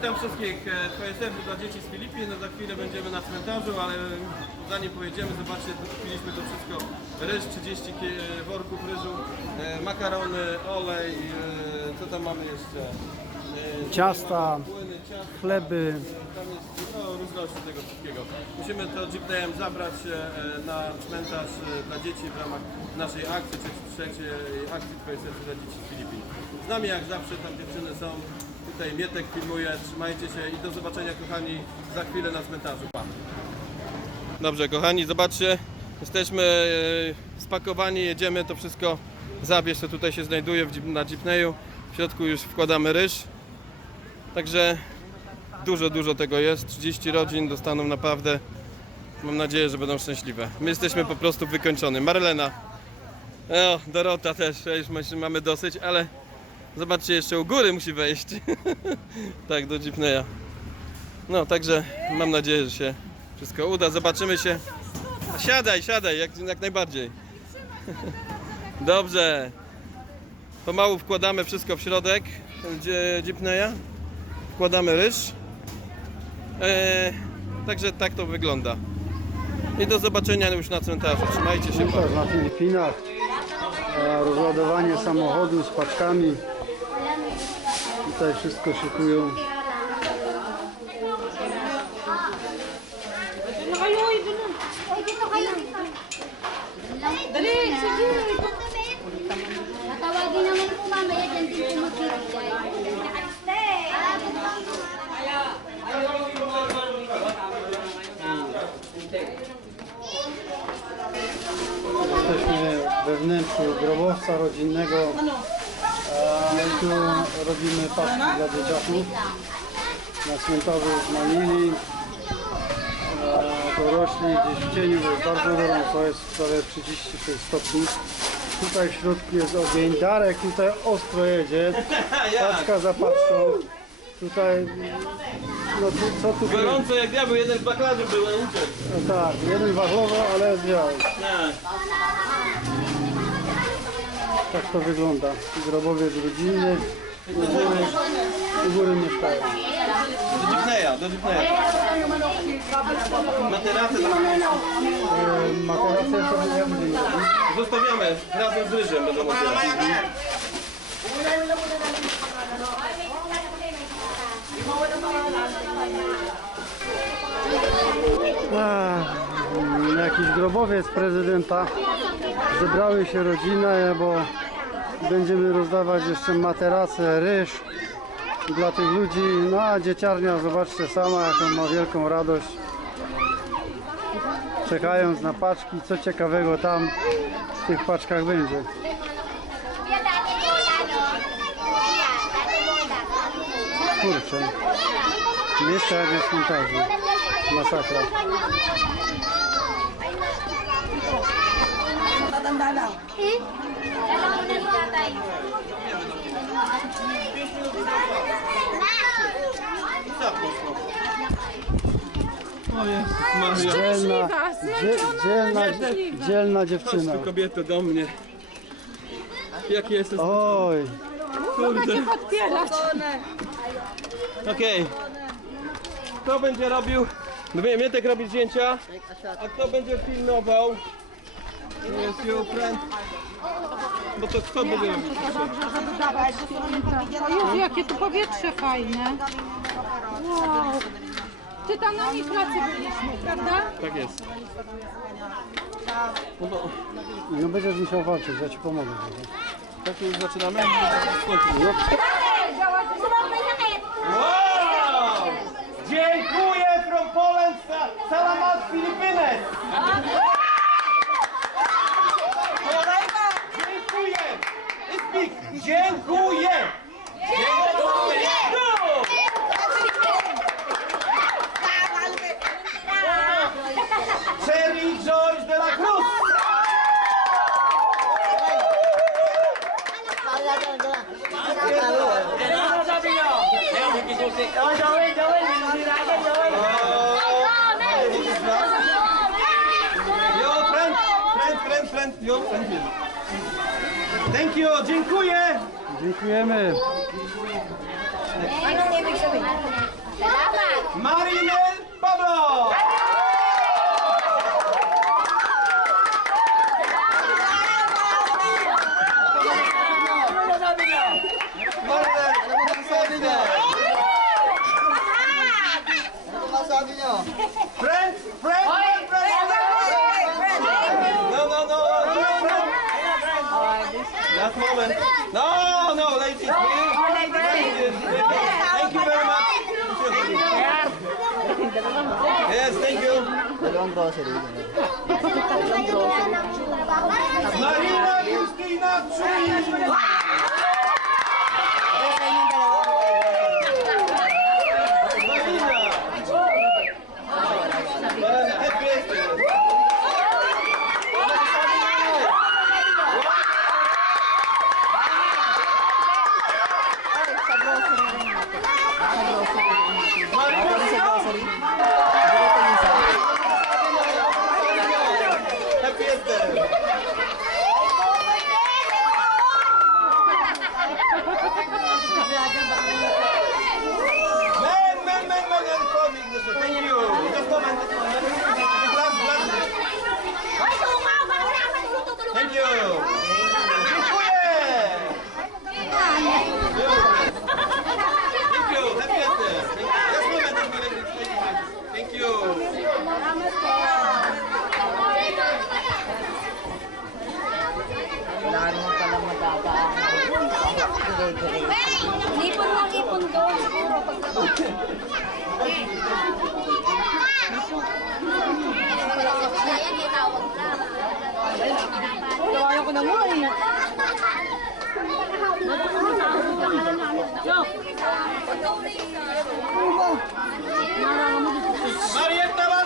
witam wszystkich. e, PSF dla dzieci z Filipin. No za chwilę będziemy na cmentarzu, ale zanim pojedziemy, zobaczcie, kupiliśmy to wszystko. Ryż, 30 kie- worków ryżu, e, makarony, olej, e, co tam mamy jeszcze? Ciasta, chleby. Tam jest no, różności tego wszystkiego. Musimy to jeepneyem zabrać e, na cmentarz e, dla dzieci w ramach naszej akcji, trzeciej, trzeciej akcji PSF dla dzieci z Filipin. Z nami jak zawsze tam dziewczyny są. Tutaj Mietek filmuje, trzymajcie się i do zobaczenia kochani za chwilę na cmentarzu. Pa. Dobrze kochani, zobaczcie, jesteśmy e, spakowani, jedziemy, to wszystko zabierz, to tutaj się znajduje jeep- na jeepneyu. W środku już wkładamy ryż. Także Dużo, dużo tego jest. 30 rodzin dostaną naprawdę. Mam nadzieję, że będą szczęśliwe. My jesteśmy po prostu wykończony. Marlena. O, Dorota też. Już mamy dosyć, ale zobaczcie, jeszcze u góry musi wejść. tak, do Jeepneya. No, także mam nadzieję, że się wszystko uda. Zobaczymy się. Siadaj, siadaj, jak, jak najbardziej. Dobrze. Pomału wkładamy wszystko w środek Jeepneya wkładamy ryż. Eee, także tak to wygląda. I do zobaczenia już na cmentarzu. Trzymajcie się. na Filipinach. E, Rozładowanie samochodu z paczkami. Tutaj wszystko szykują. Jesteśmy we wnętrzu grobowca rodzinnego. I tu robimy paczki dla dzieciaków. Na cmentarzu w Manili. E, Dorośli gdzieś w cieniu, bo jest bardzo gorąco, jest prawie 36 stopni. Tutaj w środku jest ogień. Darek tutaj ostro jedzie. Paczka za paczką. Tutaj, no tu, co tu Gorąco jak diabeł, jeden z baklarzy był, uciekł. No tak, jeden wachlowy, ale zwiał. Nie. Tak to wygląda. Grobowiec rodzinny. U góry, u góry mieszkają. Do Jeepneya, do Jeepneya. Materace tam E, to ja będę robił. zostawiamy razem z ryżem będą otwierać. Ach, jakiś grobowiec prezydenta. Zebrały się rodziny, bo będziemy rozdawać jeszcze materace, ryż dla tych ludzi. No a dzieciarnia, zobaczcie sama, jaką ma wielką radość. Czekając na paczki, co ciekawego tam w tych paczkach będzie. Kurczę, miejsca jak na cmentarzu. Masakra. O jest, Maria. Dzielna, dzie, dzielna, dzielna dziewczyna. Kobiety do mnie. Jaki jesteś? Oj, Kurde. Podpierać. Okej. Kto będzie robił? Mie- Mietek robi zdjęcia. A kto będzie filmował? Jest your friend. Bo to kto będzie robił? O Jezu, jakie tu powietrze fajne. Wow. Tytanami pracy byliśmy, prawda? Tak jest. No to, no będziesz musiał walczyć, ja ci pomogę. tak już zaczynamy? Skończymy. you. Thank you, dziękuję. Dziękujemy. Marinel Pablo. No, no, ladies. Ladies. Thank you very much. Yes, thank you. Marina Justina Tree! dadaan. Ipon lang ipon doon. Siguro paglabas. Tawayan ko na eh. mo eh. Marietta ba?